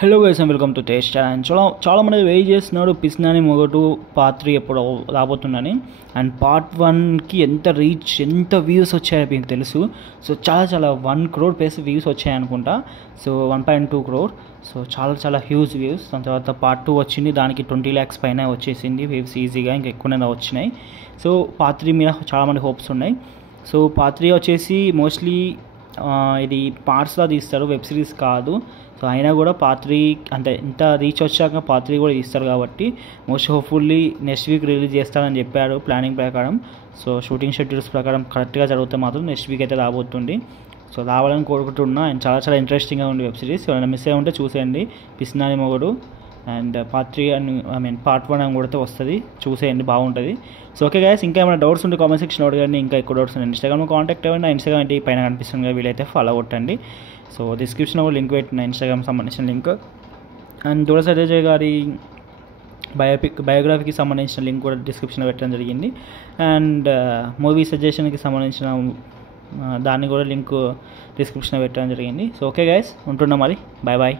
Hello guys and welcome to taste and చాలా మంది wait చేస్తున్నాడు పిస్నాని మొగటు పార్ట్ 3 ఎప్పుడు రాబోతుందని. అండ్ పార్ట్ 1కి ఎంత రీచ్ ఎంత వ్యూస్ వచ్చాయో మీకు తెలుసు. సో చాలా 1 crore ప్లస్ వ్యూస్ వచ్చాయి అనుకుంటా. So 1.2 crore. సో చాలా హ్యూజ్ వ్యూస్. దాని తర్వాత పార్ట్ 2 వచ్చింది, దానికి 20 lakhs పైన వచ్చేసింది వ్యూస్ ఈజీగా, ఇంకా ఎక్కువనే వచ్చినాయి. సో పార్ట్ 3 మీద చాలామంది హోప్స్ ఉన్నాయి. సో పార్ట్ 3 వచ్చేసి మోస్ట్లీ ఇది పార్ట్స్లా తీస్తారు, వెబ్ సిరీస్ కాదు. సో అయినా కూడా పార్ట్ 3 అంటే ఇంత రీచ్ వచ్చాక పార్ట్ 3 కూడా తీస్తారు కాబట్టి most hopefully next week release చేస్తారని చెప్పారు ప్లానింగ్ ప్రకారం. సో షూటింగ్ షెడ్యూల్స్ ప్రకారం కరెక్ట్గా జరిగితే మాత్రం నెక్స్ట్ వీక్ అయితే రాబోతుంది. సో రావాలని కోరుకుంటున్నా. అండ్ చాలా ఇంట్రెస్టింగ్గా ఉంది వెబ్ సిరీస్. ఎవరైనా మిస్ అయ్యి ఉంటే చూసేయండి, పిస్నాని మొగుడు. అండ్ పార్ట్ 3 అని పార్ట్ 1 అని కొడితే వస్తుంది, చూసేయండి, బాగుంటుంది. సో ఓకే గైస్, ఇంకా ఏమైనా డౌట్స్ ఉంటే కామెంట్ సెక్షన్లో అడగండి. ఇంకా ఎక్కువ డౌట్స్ ఉన్నాయి ఇన్స్టాగ్రామ్లో కాంటాక్ట్ అవ్వండి. ఇన్స్టాగ్రామ్ అంటే పైన కనిపిస్తుంది, వీలైతే ఫాలో కొట్టండి. సో డిస్క్రిప్షన్లో కూడా లింక్ పెట్టిన ఇన్స్టాగ్రామ్ సంబంధించిన లింక్. అండ్ దుర సత్యజయ్ గారి బయోగ్రఫీకి సంబంధించిన లింక్ కూడా డిస్క్రిప్షన్లో పెట్టడం జరిగింది. అండ్ మూవీ సజెషన్కి సంబంధించిన దాన్ని కూడా లింక్ డిస్క్రిప్షన్లో పెట్టడం జరిగింది. సో ఓకే గైస్, ఉంటున్నాం మరి, బాయ్.